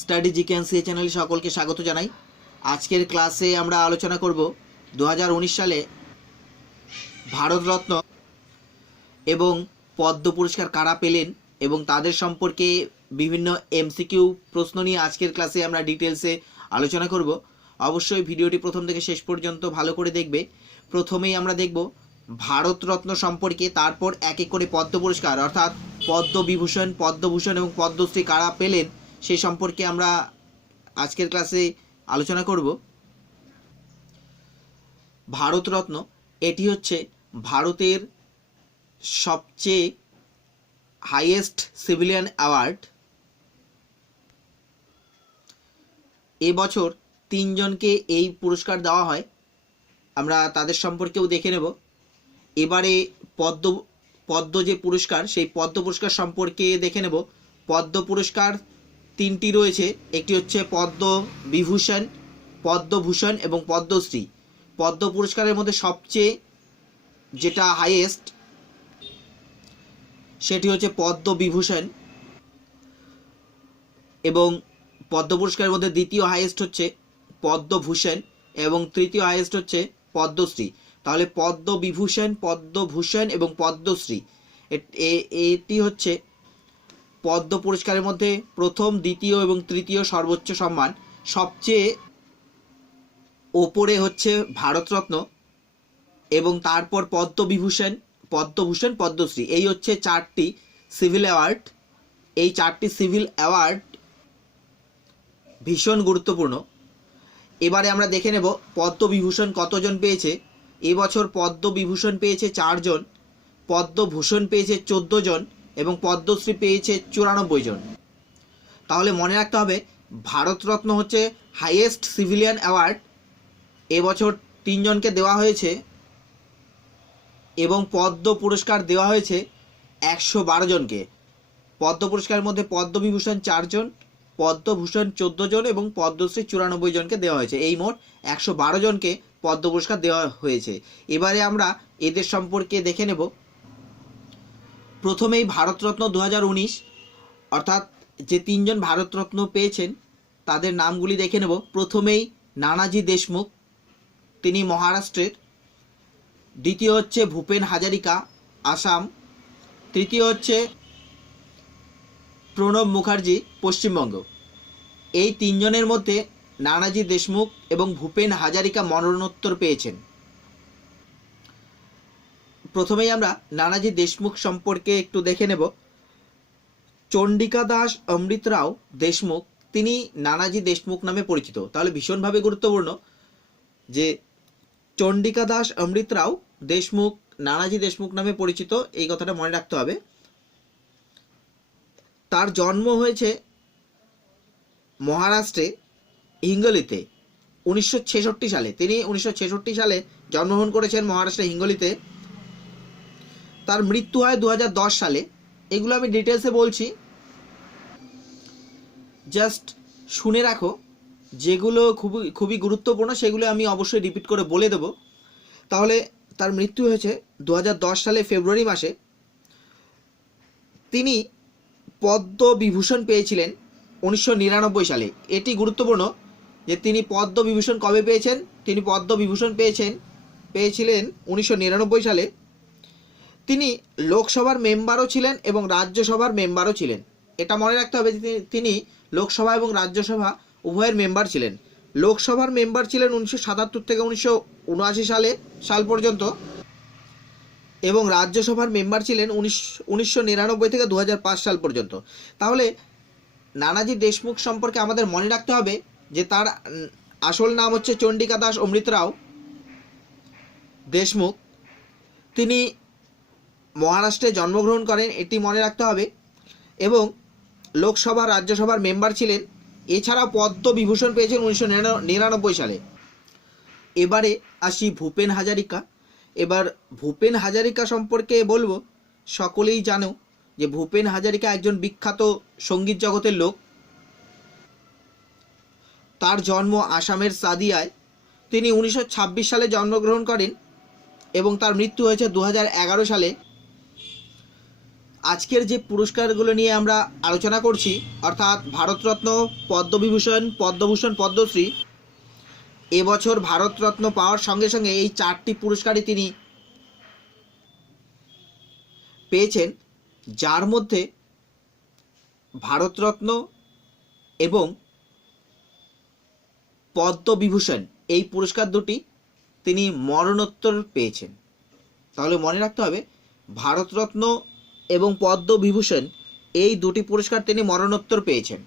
Study জিকেএনসি চ্যানেলে সকলকে স্বাগত জানাই। আজকের ক্লাসে আমরা আলোচনা করব 2019 সালে ভারতরত্ন এবং পদ্ম পুরস্কার কারা পেলেন এবং তাদের সম্পর্কে বিভিন্ন এমসিকিউ প্রশ্ন নিয়ে আজকের ক্লাসে আমরা ডিটেলসে আলোচনা করব। অবশ্যই ভিডিওটি প্রথম থেকে শেষ পর্যন্ত ভালো করে দেখবে। প্রথমেই আমরা দেখব ভারতরত্ন সম্পর্কে, তারপর এক এক করে পদ্ম পুরস্কার অর্থাৎ পদ্মবিভূষণ, পদ্মভূষণ এবং পদ্মশ্রী কারা পেলেন সেই সম্পর্কে আমরা আজকের ক্লাসে আলোচনা করব। ভারতরত্ন এটি হচ্ছে ভারতের সবচেয়ে হাইয়েস্ট সিভিলিয়ান অ্যাওয়ার্ড। এবছর তিনজনকে এই পুরস্কার দেওয়া হয়, আমরা তাদের সম্পর্কেও দেখে নেব। এবারে পদ্ম যে পুরস্কার, সেই পদ্ম পুরস্কার সম্পর্কে দেখে নেব। পদ্ম পুরস্কার তিনটি রয়েছে, একটি হচ্ছে পদ্মবিভূষণ, পদ্মভূষণ এবং পদ্মশ্রী। পদ্ম পুরস্কারের মধ্যে সবচেয়ে যেটা হাইয়েস্ট সেটি হচ্ছে পদ্মবিভূষণ, এবং পদ্ম পুরস্কারের মধ্যে দ্বিতীয় হাইয়েস্ট হচ্ছে পদ্মভূষণ এবং তৃতীয় হাইয়েস্ট হচ্ছে পদ্মশ্রী। তাহলে পদ্মবিভূষণ, পদ্মভূষণ এবং পদ্মশ্রী এটি হচ্ছে পদ্ম পুরস্কারের মধ্যে প্রথম, দ্বিতীয় এবং তৃতীয় সর্বোচ্চ সম্মান। সবচেয়ে ওপরে হচ্ছে ভারতরত্ন এবং তারপর পদ্মবিভূষণ, পদ্মভূষণ, পদ্মশ্রী। এই হচ্ছে চারটি সিভিল অ্যাওয়ার্ড। এই চারটি সিভিল অ্যাওয়ার্ড ভীষণ গুরুত্বপূর্ণ। এবারে আমরা দেখে নেব পদ্মবিভূষণ কতজন পেয়েছে। এবছর পদ্মবিভূষণ পেয়েছে 4 জন, পদ্মভূষণ পেয়েছে 14 জন এবং পদ্মশ্রী পেয়েছে 94 জন। তাহলে মনে রাখতে হবে ভারতরত্ন হচ্ছে হাইয়েস্ট সিভিলিয়ান অ্যাওয়ার্ড, এবছর 3 জনকে দেওয়া হয়েছে এবং পদ্ম পুরস্কার দেওয়া হয়েছে 112 জনকে। পদ্ম পুরস্কারের মধ্যে পদ্মবিভূষণ 4 জন, পদ্মভূষণ 14 জন এবং পদ্মশ্রী 94 জনকে দেওয়া হয়েছে। এই মোট 112 জনকে পদ্ম পুরস্কার দেওয়া হয়েছে। এবারে আমরা এদের সম্পর্কে দেখে নেব। প্রথমেই ভারতরত্ন 2019, অর্থাৎ যে 3 জন ভারতরত্ন পেয়েছেন তাদের নামগুলি দেখে নেব। প্রথমেই নানাজি দেশমুখ, তিনি মহারাষ্ট্রের। দ্বিতীয় হচ্ছে ভূপেন হাজারিকা, আসাম। তৃতীয় হচ্ছে প্রণব মুখার্জি, পশ্চিমবঙ্গ। এই 3 জনের মধ্যে নানাজি দেশমুখ এবং ভূপেন হাজারিকা মরণোত্তর পেয়েছেন। প্রথমেই আমরা নানাজি দেশমুখ সম্পর্কে একটু দেখে নেব। চন্ডিকা দাস অমৃত রাও দেশমুখ, তিনি নানাজি দেশমুখ নামে পরিচিত। তাহলে ভীষণভাবে গুরুত্বপূর্ণ যে চন্ডিকা দাস অমৃত রাও দেশমুখ নানাজি দেশমুখ নামে পরিচিত, এই কথাটা মনে রাখতে হবে। তার জন্ম হয়েছে মহারাষ্ট্রে হিঙ্গলিতে 1966 সালে। তিনি 1966 সালে জন্মগ্রহণ করেছেন মহারাষ্ট্রের হিঙ্গলিতে। তার মৃত্যু হয় 2010 সালে। এগুলো আমি ডিটেলসে বলছি, জাস্ট শুনে রাখো। যেগুলো খুবই গুরুত্বপূর্ণ সেগুলো আমি অবশ্যই রিপিট করে বলে দেব। তাহলে তার মৃত্যু হয়েছে 2010 সালে ফেব্রুয়ারি মাসে। তিনি পদ্মবিভূষণ পেয়েছিলেন 1999 সালে। এটি গুরুত্বপূর্ণ যে তিনি পদ্মবিভূষণ কবে পেয়েছেন। তিনি পদ্মবিভূষণ পেয়েছিলেন 1999 সালে। তিনি লোকসভার মেম্বারও ছিলেন এবং রাজ্যসভার মেম্বারও ছিলেন। এটা মনে রাখতে হবে যে তিনি লোকসভা এবং রাজ্যসভা উভয়ের মেম্বার ছিলেন। লোকসভার মেম্বার ছিলেন 1977 থেকে 1979 সাল পর্যন্ত এবং রাজ্যসভার মেম্বার ছিলেন 1999 থেকে 2005 সাল পর্যন্ত। তাহলে নানাজি দেশমুখ সম্পর্কে আমাদের মনে রাখতে হবে যে তার আসল নাম হচ্ছে চন্ডিকা দাস অমৃত রাও দেশমুখ। তিনি মহারাষ্ট্রে জন্মগ্রহণ করেন, এটি মনে রাখতে হবে, এবং লোকসভা রাজ্যসভার মেম্বার ছিলেন। এছাড়াও পদ্মবিভূষণ পেয়েছেন 1999 সালে। এবারে আসি ভূপেন হাজারিকা। এবার ভূপেন হাজারিকা সম্পর্কে বলবো। সকলেই জানো যে ভূপেন হাজারিকা একজন বিখ্যাত সঙ্গীত জগতের লোক। তার জন্ম আসামের সাদিয়ায়। তিনি 1926 সালে জন্মগ্রহণ করেন এবং তার মৃত্যু হয়েছে 2011 সালে আজকের যে পুরস্কারগুলো নিয়ে আমরা আলোচনা করছি, অর্থাৎ ভারতরত্ন, পদ্মবিভূষণ, পদ্মভূষণ, পদ্মশ্রী, এবছর ভারতরত্ন পাওয়ার সঙ্গে সঙ্গে এই 4টি পুরস্কারই তিনি পেয়েছেন, যার মধ্যে ভারতরত্ন এবং পদ্মবিভূষণ এই পুরস্কার দুটি তিনি মরণোত্তর পেয়েছেন। তাহলে মনে রাখতে হবে, ভারতরত্ন এবং পদ্মবিভূষণ এই দুটি পুরস্কার তিনি মরণোত্তর পেয়েছেন।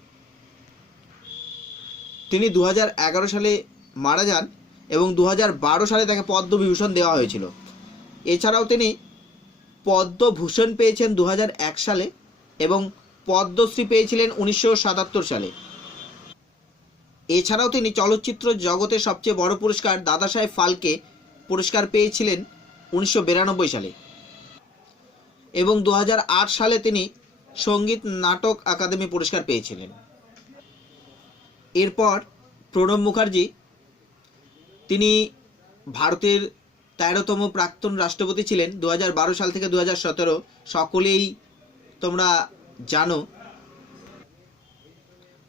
তিনি 2011 সালে মারা যান এবং 2012 সালে তাকে পদ্মবিভূষণ দেওয়া হয়েছিল। এছাড়াও তিনি পদ্মভূষণ পেয়েছেন 2001 সালে এবং পদ্মশ্রী পেয়েছিলেন 1977 সালে। এছাড়াও তিনি চলচ্চিত্র জগতের সবচেয়ে বড় পুরস্কার দাদাসাহেব ফালকে পুরস্কার পেয়েছিলেন 1992 সালে এবং 2008 সালে তিনি সঙ্গীত নাটক আকাদেমি পুরস্কার পেয়েছিলেন। এরপর প্রণব মুখার্জি, তিনি ভারতের 13তম প্রাক্তন রাষ্ট্রপতি ছিলেন 2012 সাল থেকে 2017, সকলেই তোমরা জানো,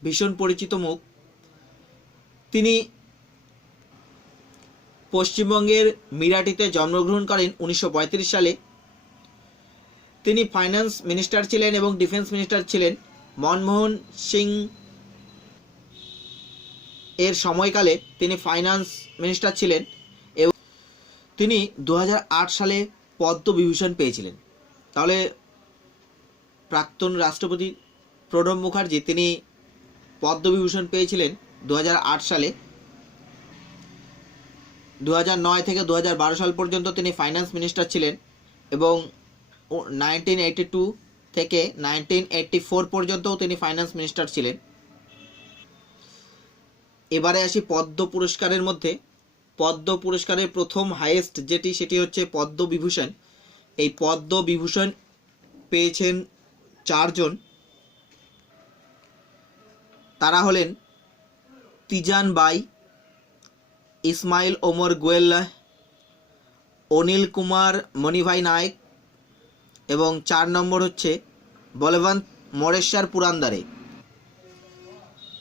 ভীষণ পরিচিত মুখ। তিনি পশ্চিমবঙ্গের মিরাটিতে জন্মগ্রহণ করেন 1935 সালে। তিনি ফাইন্যান্স মিনিস্টার ছিলেন এবং ডিফেন্স মিনিস্টার ছিলেন মনমোহন সিং এর সময়কালে। তিনি ফাইন্যান্স মিনিস্টার ছিলেন এবং তিনি 2008 সালে পদ্মবিভূষণ পেয়েছিলেন। তাহলে প্রাক্তন রাষ্ট্রপতি প্রণব মুখার্জি তিনি পদ্মবিভূষণ পেয়েছিলেন 2008 সালে। 2009 থেকে 2012 সাল পর্যন্ত তিনি ফাইন্যান্স মিনিস্টার ছিলেন এবং 1982 থেকে 1984 পর্যন্তও তিনি ফাইন্যান্স মিনিস্টার ছিলেন। এবারে আসি পদ্ম পুরস্কারের মধ্যে। পদ্ম পুরস্কারের প্রথম হাইয়েস্ট যেটি, সেটি হচ্ছে পদ্মবিভূষণ। এই পদ্মবিভূষণ পেয়েছেন 4 জন। তারা হলেন তিজান বাই, ইসমাইল ওমর গোয়েল, অনিল কুমার মণিভাই নায়ক এবং 4 নম্বর হচ্ছে বলবন্ত মোরেশ্বর পুরান্দারে।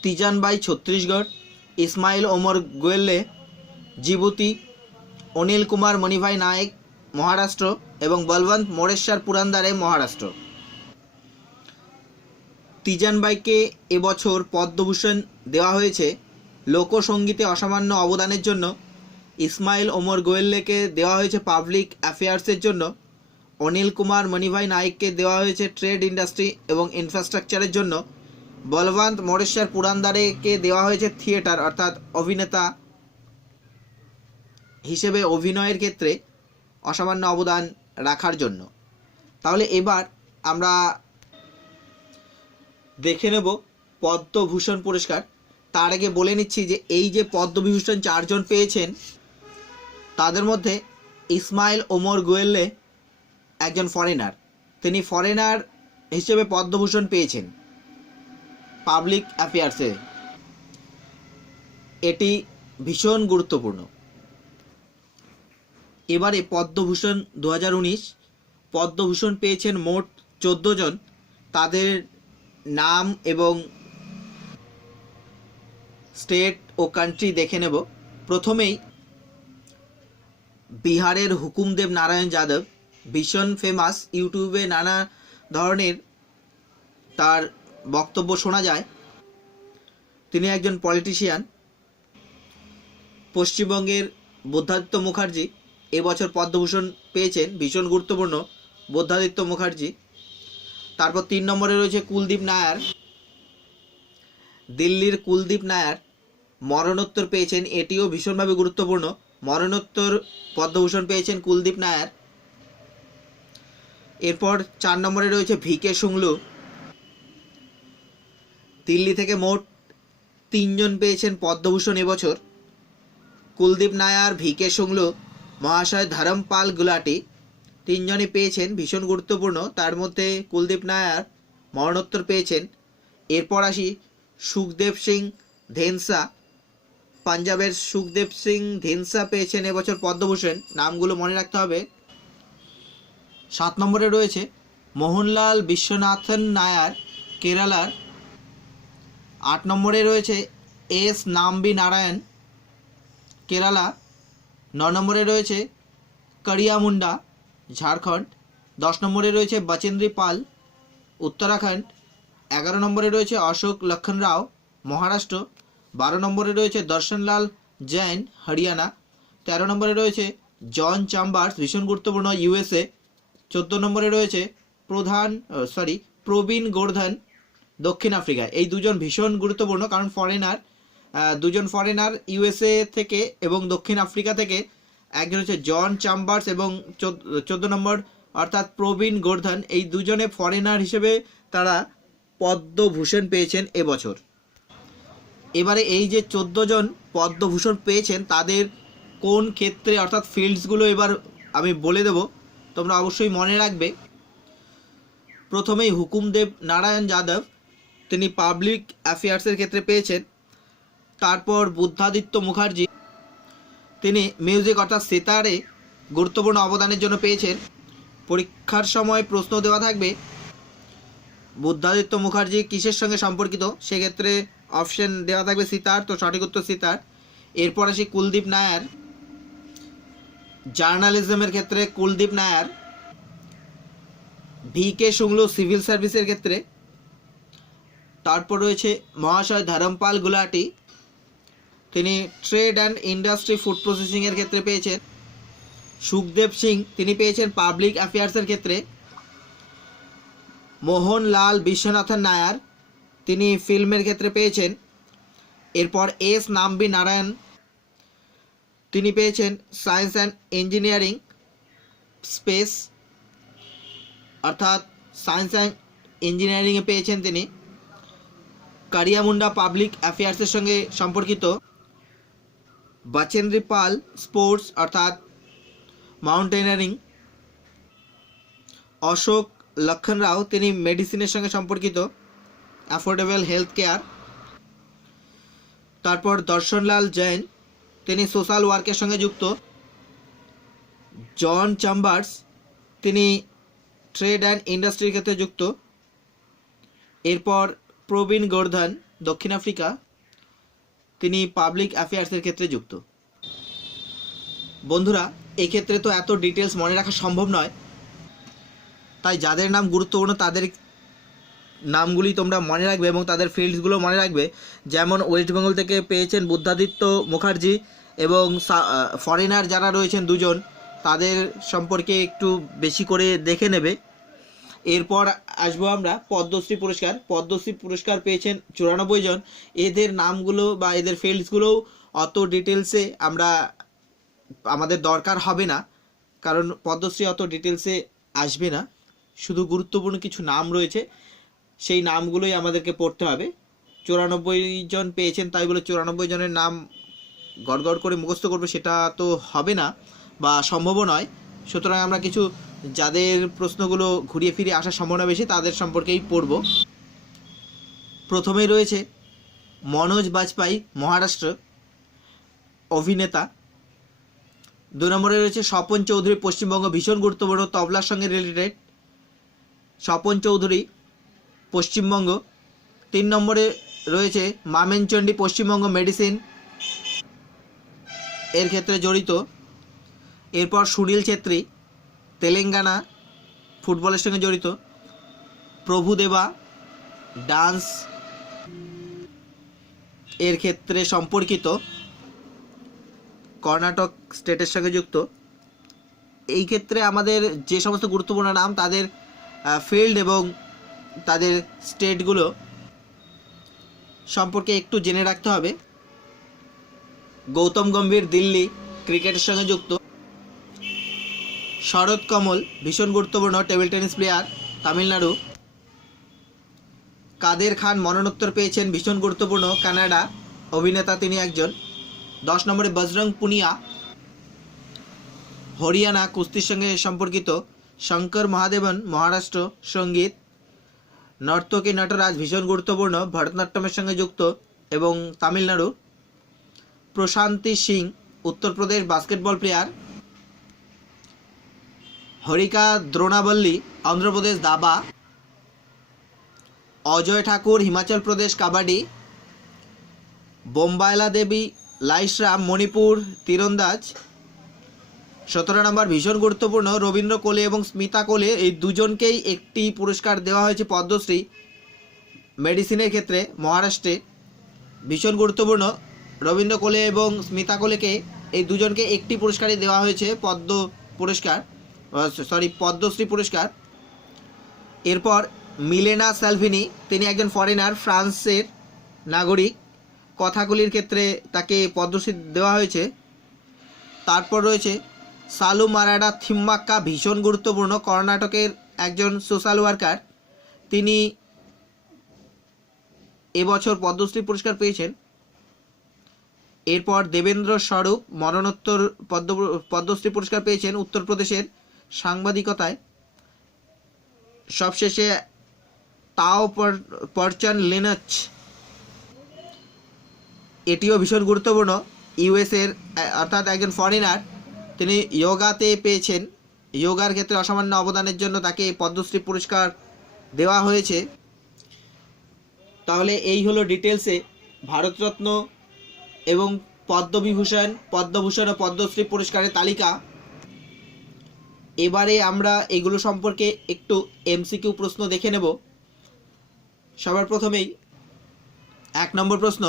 তিজান বাই ছত্তিশগড়, ইসমাইল ওমর গোয়েলে জিবুতি, অনিল কুমার মণিভাই নায়ক মহারাষ্ট্র এবং বলবন্ত মোরেশ্বর পুরান্দারে মহারাষ্ট্র। তিজান বাইকে এবছর পদ্মভূষণ দেওয়া হয়েছে লোকসঙ্গীতে অসামান্য অবদানের জন্য। ইসমাইল ওমর গোয়েলকে দেওয়া হয়েছে পাবলিক অ্যাফেয়ার্সের জন্য। অনিল কুমার মণিভাই নায়ককে দেওয়া হয়েছে ট্রেড ইন্ডাস্ট্রি এবং ইনফ্রাস্ট্রাকচারের জন্য। বলবন্ত মোরেশ্বর পুরান্দারেকে দেওয়া হয়েছে থিয়েটার অর্থাৎ অভিনেতা হিসেবে অভিনয়ের ক্ষেত্রে অসামান্য অবদান রাখার জন্য। তাহলে এবার আমরা দেখে নেব পদ্মভূষণ পুরস্কার। তার আগে বলে নিচ্ছি যে এই যে পদ্মবিভূষণ 4 জন পেয়েছেন, তাদের মধ্যে ইসমাইল ওমর গোয়েলে একজন ফরেনার। তিনি ফরেনার হিসেবে পদ্মভূষণ পেয়েছেন পাবলিক অ্যাফেয়ার্সে। এটি ভীষণ গুরুত্বপূর্ণ। এবারে পদ্মভূষণ 2019 পদ্মভূষণ পেয়েছেন মোট 14 জন। তাদের নাম এবং স্টেট ও কান্ট্রি দেখে নেব। প্রথমেই বিহারের হুকুমদেব নারায়ণ যাদব, ভীষণ ফেমাস, ইউটিউবে নানা ধরনের তার বক্তব্য শোনা যায়। তিনি একজন পলিটিশিয়ান। পশ্চিমবঙ্গের বুদ্ধাদিত্য মুখার্জি এবছর পদ্মভূষণ পেয়েছেন, ভীষণ গুরুত্বপূর্ণ বুদ্ধাদিত্য মুখার্জি। তারপর 3 নম্বরে রয়েছে কুলদীপ নায়ার। দিল্লির কুলদীপ নায়ার মরণোত্তর পেয়েছেন, এটিও ভীষণভাবে গুরুত্বপূর্ণ। মরণোত্তর পদ্মভূষণ পেয়েছেন কুলদীপ নায়ার। এরপর 4 নম্বরে রয়েছে ভিকে শুংলু। দিল্লি থেকে মোট 3 জন পেয়েছেন পদ্মভূষণ এবছর। কুলদীপ নায়ার, ভিকে শুংলু, মহাশয় ধরমপাল গুলাটি 3 জনই পেয়েছেন, ভীষণ গুরুত্বপূর্ণ। তার মধ্যে কুলদীপ নায়ার মরণোত্তর পেয়েছেন। এরপর আসি সুখদেব সিং ধেনসা। পাঞ্জাবের সুখদেব সিং ধেনসা পেয়েছেন এবছর পদ্মভূষণ। নামগুলো মনে রাখতে হবে। 7 নম্বরে রয়েছে মোহনলাল বিশ্বনাথন নায়ার কেরালার। 8 নম্বরে রয়েছে এস নাম্বি নারায়ণ কেরালা। 9 নম্বরে রয়েছে করিয়া মুন্ডা ঝাড়খণ্ড। 10 নম্বরে রয়েছে বচেন্দ্রী পাল উত্তরাখণ্ড। 11 নম্বরে রয়েছে অশোক লক্ষণ রাও মহারাষ্ট্র। 12 নম্বরে রয়েছে দর্শনলাল জৈন হরিয়ানা। 13 নম্বরে রয়েছে জন চাম্বার্স ভীষণ গুরুত্বপূর্ণ ইউএসএ। 14 নম্বরে রয়েছে প্রবীণ গোর্ধন দক্ষিণ আফ্রিকা। এই দুজন ভীষণ গুরুত্বপূর্ণ, কারণ দুজন ফরেনার ইউএসএ থেকে এবং দক্ষিণ আফ্রিকা থেকে। একজন হচ্ছে জন চাম্বার্স এবং 14 নম্বর অর্থাৎ প্রবীণ গোর্ধন, এই দুজনে ফরেনার হিসেবে তারা পদ্মভূষণ পেয়েছেন এবছর। এবারে এই যে 14 জন পদ্মভূষণ পেয়েছেন তাদের কোন ক্ষেত্রে অর্থাৎ ফিল্ডসগুলো এবার আমি বলে দেব, তোমরা অবশ্যই মনে রাখবে। প্রথমেই হুকুমদেব নারায়ণ যাদব, তিনি পাবলিক অ্যাফেয়ার্সের ক্ষেত্রে পেয়েছেন। তারপর বুদ্ধাদিত্য মুখার্জি, তিনি মিউজিক অর্থাৎ সেতারে গুরুত্বপূর্ণ অবদানের জন্য পেয়েছেন। পরীক্ষার সময় প্রশ্ন দেওয়া থাকবে বুদ্ধাদিত্য মুখার্জি কিসের সঙ্গে সম্পর্কিত, সেক্ষেত্রে অপশন দেওয়া থাকবে সিতার, তো সঠিক উত্তর সিতার। এরপর আসি কুলদীপ নায়ার, জার্নালিজমের ক্ষেত্রে কুলদীপ নায়ার। VK শুংলু সিভিল সার্ভিসের ক্ষেত্রে। তারপর রয়েছে মহাশয় ধরমপাল গুলাটি, তিনি ট্রেড অ্যান্ড ইন্ডাস্ট্রি ফুড প্রসেসিংয়ের ক্ষেত্রে পেয়েছেন। সুখদেব সিং, তিনি পেয়েছেন পাবলিক অ্যাফেয়ার্সের ক্ষেত্রে। মোহনলাল বিশ্বনাথন নায়ার, তিনি ফিল্মের ক্ষেত্রে পেয়েছেন। এরপর এস নাম্বি নারায়ণ, তিনি পেয়েছেন সায়েন্স অ্যান্ড ইঞ্জিনিয়ারিং স্পেস অর্থাৎ সায়েন্স অ্যান্ড ইঞ্জিনিয়ারিংয়ে পেয়েছেন তিনি। করিয়া মুন্ডা পাবলিক অ্যাফেয়ার্সের সঙ্গে সম্পর্কিত। বচেন্দ্রী পাল স্পোর্টস অর্থাৎ মাউন্টেনারিং। অশোক লক্ষণ রাও, তিনি মেডিসিনের সঙ্গে সম্পর্কিত, অ্যাফোর্ডেবল হেলথ কেয়ার। তারপর দর্শনলাল জৈন, তিনি সোশ্যাল ওয়ার্কের সঙ্গে যুক্ত। জন চাম্বার্স, তিনি ট্রেড অ্যান্ড ইন্ডাস্ট্রির ক্ষেত্রে যুক্ত। এরপর প্রবীণ গোর্ধন দক্ষিণ আফ্রিকা, তিনি পাবলিক অ্যাফেয়ার্সের ক্ষেত্রে যুক্ত। বন্ধুরা, এই ক্ষেত্রে তো এত ডিটেলস মনে রাখা সম্ভব নয়, তাই যাদের নাম গুরুত্বপূর্ণ তাদের নামগুলি তোমরা মনে রাখবে এবং তাদের ফিল্ডসগুলো মনে রাখবে। যেমন ওয়েস্ট বেঙ্গল থেকে পেয়েছেন বুদ্ধাদিত্য মুখার্জি এবং ফরেনার যারা রয়েছেন দুজন, তাদের সম্পর্কে একটু বেশি করে দেখে নেবে। এরপর আসবো আমরা পদ্মশ্রী পুরস্কার। পদ্মশ্রী পুরস্কার পেয়েছেন 94 জন। এদের নামগুলো বা এদের ফিল্ডসগুলো অত ডিটেলসে আমাদের দরকার হবে না, কারণ পদ্মশ্রী অত ডিটেলসে আসবে না। শুধু গুরুত্বপূর্ণ কিছু নাম রয়েছে, সেই নামগুলোই আমাদেরকে পড়তে হবে। 94 জন পেয়েছেন, তাই বলে 94 জনের নাম গড়গড় করে মুখস্থ করবে সেটা তো হবে না বা সম্ভবও নয়। সুতরাং আমরা কিছু যাদের প্রশ্নগুলো ঘুরিয়ে ফিরে আসার সম্ভাবনা বেশি তাদের সম্পর্কেই পড়ব। প্রথমেই রয়েছে মনোজ বাজপেয়ী মহারাষ্ট্র অভিনেতা। 2 নম্বরে রয়েছে স্বপন চৌধুরী পশ্চিমবঙ্গ, ভীষণ গুরুত্বপূর্ণ, তবলার সঙ্গে রিলেটেড, স্বপন চৌধুরী পশ্চিমবঙ্গ। 3 নম্বরে রয়েছে মামেনচন্ডী পশ্চিমবঙ্গ, মেডিসিন এর ক্ষেত্রে জড়িত। এরপর সুনীল ছেত্রী তেলেঙ্গানা, ফুটবলের সঙ্গে জড়িত। প্রভুদেবা ডান্স এর ক্ষেত্রে সম্পর্কিত, কর্ণাটক স্টেটের সঙ্গে যুক্ত। এই ক্ষেত্রে আমাদের যে সমস্ত গুরুত্বপূর্ণ নাম তাদের ফিল্ড এবং তাদের স্টেটগুলো সম্পর্কে একটু জেনে রাখতে হবে। গৌতম গম্ভীর দিল্লি, ক্রিকেটের সঙ্গে যুক্ত। শরৎ কমল ভীষণ গুরুত্বপূর্ণ, টেবিল টেনিস প্লেয়ার, তামিলনাড়ু। কাদের খান মরণোত্তর পেয়েছেন, ভীষণ গুরুত্বপূর্ণ, কানাডা, অভিনেতা তিনি একজন। 10 নম্বরে বজরং পুনিয়া, হরিয়ানা, কুস্তির সঙ্গে সম্পর্কিত। শঙ্কর মহাদেবন মহারাষ্ট্র, সঙ্গীত। নর্তকী নটরাজ ভীষণ গুরুত্বপূর্ণ, ভরতনাট্যমের সঙ্গে যুক্ত এবং তামিলনাড়ু। প্রশান্তি সিং উত্তরপ্রদেশ, বাস্কেটবল প্লেয়ার। হরিকা দ্রোণাবল্লী অন্ধ্রপ্রদেশ দাবা, অজয় ঠাকুর হিমাচল প্রদেশ কাবাডি, বোম্বাইলা দেবী লাইসরাম মণিপুর তীরন্দাজ। 17 নম্বর ভীষণ গুরুত্বপূর্ণ, রবীন্দ্র কোলে এবং স্মিতা কোলে এই দুজনকেই একটি পুরস্কার দেওয়া হয়েছে পদ্মশ্রী মেডিসিনের ক্ষেত্রে মহারাষ্ট্রে। ভীষণ গুরুত্বপূর্ণ, রবীন্দ্র কোলে এবং স্মিতা কোলেকে এই দুজনকে একটি পুরস্কারই দেওয়া হয়েছে পদ্মশ্রী পুরস্কার। এরপর মিলেনা স্যালভিনি, তিনি একজন ফরেনার, ফ্রান্সের নাগরিক, কথাগুলির ক্ষেত্রে তাকে পদ্মশ্রী দেওয়া হয়েছে। তারপর রয়েছে সালু মারাডা থিম্মাক্কা, ভীষণ গুরুত্বপূর্ণ, কর্ণাটকের একজন সোশ্যাল ওয়ার্কার, তিনি এবছর পদ্মশ্রী পুরস্কার পেয়েছেন। এরপর দেবেন্দ্র স্বরূপ মরণোত্তর পদ্মশ্রী পুরস্কার পেয়েছেন উত্তরপ্রদেশের সাংবাদিকতায়। সবশেষে তাও পরচান লিনাচ, এটিও ভীষণ গুরুত্বপূর্ণ, ইউএসের অর্থাৎ একজন ফরেনার, তিনি যোগাতে পেয়েছেন, যোগার ক্ষেত্রে অসামান্য অবদানের জন্য তাকে পদ্মশ্রী পুরস্কার দেওয়া হয়েছে। তাহলে এই হলো ডিটেলসে ভারতরত্ন এবং পদ্মভূষণ ও পদ্মশ্রী পুরস্কারের তালিকা। এবারে আমরা এগুলো সম্পর্কে একটু এমসিকিউ প্রশ্ন দেখে নেব। সবার প্রথমেই 1 নম্বর প্রশ্ন,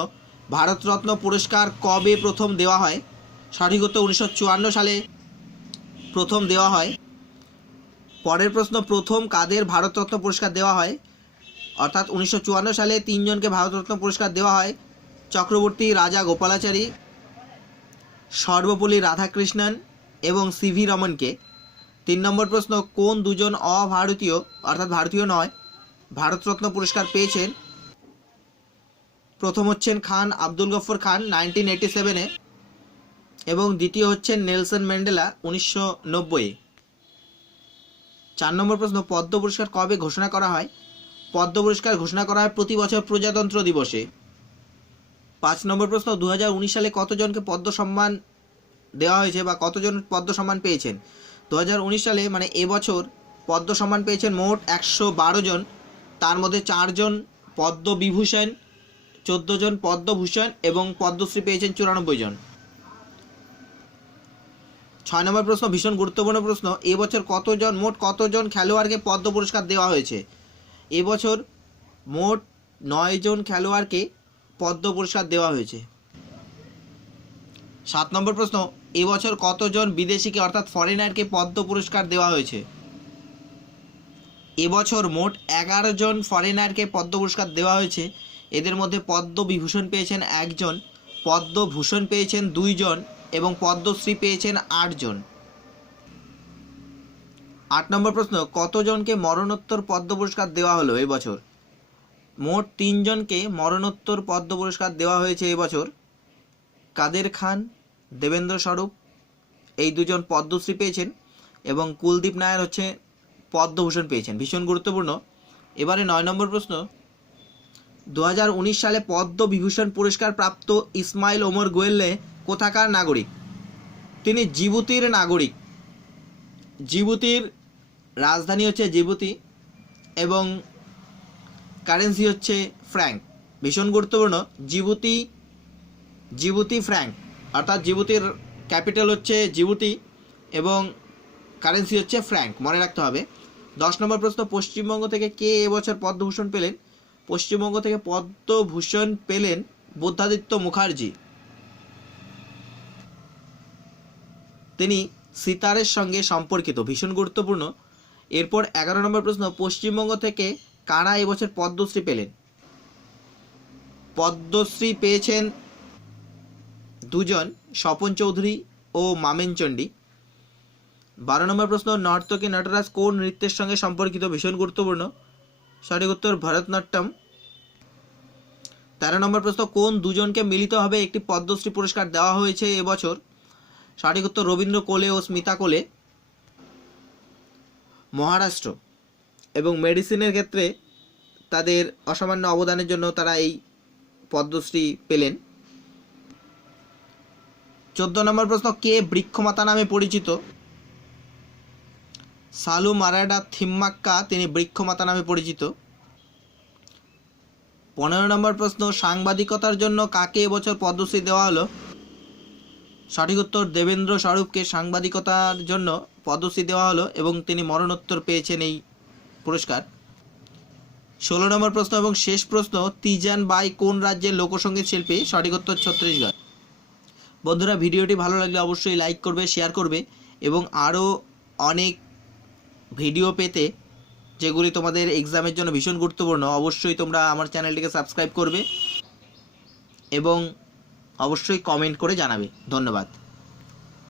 ভারতরত্ন পুরস্কার কবে প্রথম দেওয়া হয়? সঠিক উত্তর 1954 সালে প্রথম দেওয়া হয়। পরের প্রশ্ন, প্রথম কাদের ভারতরত্ন পুরস্কার দেওয়া হয়? অর্থাৎ 1954 সালে 3 জনকে ভারতরত্ন পুরস্কার দেওয়া হয়, চক্রবর্তী রাজা গোপালাচারী, সর্বপল্লী রাধাকৃষ্ণন এবং সিভি রমনকে। 3 নম্বর প্রশ্ন, কোন দুজন অভারতীয় অর্থাৎ ভারতীয় নয় ভারতরত্ন পুরস্কার পেয়েছেন? প্রথম হচ্ছেন খান আব্দুল গফর খান 1987-এ এবং দ্বিতীয় হচ্ছেন নেলসন ম্যান্ডেলা 1990-এ। 4 নম্বর প্রশ্ন, পদ্ম পুরস্কার কবে ঘোষণা করা হয়? পদ্ম পুরস্কার ঘোষণা করা হয় প্রতি বছর প্রজাতন্ত্র দিবসে। 5 নম্বর প্রশ্ন, 2019 সালে কতজনকে পদ্ম সম্মান দেওয়া হয়েছে বা কতজন পদ্ম সম্মান পেয়েছেন? 2019 সালে মানে এবছর পদ্ম সম্মান পেয়েছেন মোট 112 জন, তার মধ্যে 4 জন পদ্মবিভূষণ, 14 জন পদ্মভূষণ এবং পদ্মশ্রী পেয়েছেন 94 জন। 6 নম্বর প্রশ্ন, ভীষণ গুরুত্বপূর্ণ প্রশ্ন, এবছর মোট কতজন খেলোয়াড়কে পদ্ম পুরস্কার দেওয়া হয়েছে? এবছর মোট 9 জন খেলোয়াড়কে পদ্ম পুরস্কার দেওয়া হয়েছে। 7 নম্বর প্রশ্ন, এবছর কতজন বিদেশিকে অর্থাৎ ফরেনারকে পদ্ম পুরস্কার দেওয়া হয়েছে? এবছর মোট 11 জন ফরেনারকে পদ্ম পুরস্কার দেওয়া হয়েছে। এদের মধ্যে পদ্মবিভূষণ পেয়েছেন 1 জন, পদ্মভূষণ পেয়েছেন 2 জন এবং পদ্মশ্রী পেয়েছেন 8 জন। 8 নম্বর প্রশ্ন, কতজনকে মরণোত্তর পদ্ম পুরস্কার দেওয়া হলো এবছর? মোট 3 জনকে মরণোত্তর পদ্ম পুরস্কার দেওয়া হয়েছে এবছর। কাদের খান, দেবেন্দ্র স্বরূপ এই দুজন পদ্মশ্রী পেয়েছেন এবং কুলদীপ নায়ার হচ্ছে পদ্মভূষণ পেয়েছেন। ভীষণ গুরুত্বপূর্ণ। এবারে 9 নম্বর প্রশ্ন, 2019 সালে পদ্মবিভূষণ পুরস্কার প্রাপ্ত ইসমাইল ওমর গোয়েল্লে কোথাকার নাগরিক? তিনি জিবুতির নাগরিক। জিবুতির রাজধানী হচ্ছে জিবুতি এবং কারেন্সি হচ্ছে ফ্র্যাঙ্ক। ভীষণ গুরুত্বপূর্ণ, জিবুতি ফ্র্যাঙ্ক, অর্থাৎ জিবুতির ক্যাপিটাল হচ্ছে জিবুতি এবং কারেন্সি হচ্ছে ফ্র্যাঙ্ক, মনে রাখতে হবে। 10 নম্বর প্রশ্ন, পশ্চিমবঙ্গ থেকে কে এবছর পদ্মভূষণ পেলেন? পশ্চিমবঙ্গ থেকে পদ্মভূষণ পেলেন বুদ্ধাদিত্য মুখার্জি। তিনি সিতারের সঙ্গে সম্পর্কিত। ভীষণ গুরুত্বপূর্ণ। এরপর 11 নম্বর প্রশ্ন, পশ্চিমবঙ্গ থেকে কারা এবছর পদ্মশ্রী পেলেন? পদ্মশ্রী পেয়েছেন 2 জন, স্বপন চৌধুরী ও মামেন চণ্ডী। 12 নম্বর প্রশ্ন, নর্তকী নটরাজ কোন নৃত্যের সঙ্গে সম্পর্কিত? ভীষণ গুরুত্বপূর্ণ। সঠিক উত্তর ভরতনাট্যম। 13 নম্বর প্রশ্ন, কোন দুজনকে মিলিতভাবে একটি পদ্মশ্রী পুরস্কার দেওয়া হয়েছে এবছর? সঠিক উত্তর রবীন্দ্র কোলে ও স্মিতা কোলে। মহারাষ্ট্র এবং মেডিসিনের ক্ষেত্রে তাদের অসামান্য অবদানের জন্য তারা এই পদ্মশ্রী পেলেন। 14 নম্বর প্রশ্ন, কে বৃক্ষমাতা নামে পরিচিত? সালু মারাডা থিম্মাক্কা তিনি বৃক্ষমাতা নামে পরিচিত। 15 নম্বর প্রশ্ন, সাংবাদিকতার জন্য কাকে এবছর পদ্মশ্রী দেওয়া হলো? সঠিক উত্তর, দেবেন্দ্র স্বরূপকে সাংবাদিকতার জন্য পদ্মশ্রী দেওয়া হলো এবং তিনি মরণোত্তর পেয়েছেন এই পুরস্কার। 16 নম্বর প্রশ্ন এবং শেষ প্রশ্ন, তিজান বাই কোন রাজ্যের লোকসঙ্গীত শিল্পী? সঠিক উত্তর, ছত্তিশগড়। বন্ধুরা, ভিডিওটি ভালো লাগলে অবশ্যই লাইক করবে, শেয়ার করবে এবং আরও অনেক ভিডিও পেতে, যেগুলি তোমাদের এক্সামের জন্য ভীষণ গুরুত্বপূর্ণ, অবশ্যই তোমরা আমার চ্যানেলটিকে সাবস্ক্রাইব করবে এবং অবশ্যই কমেন্ট করে জানাবে। ধন্যবাদ।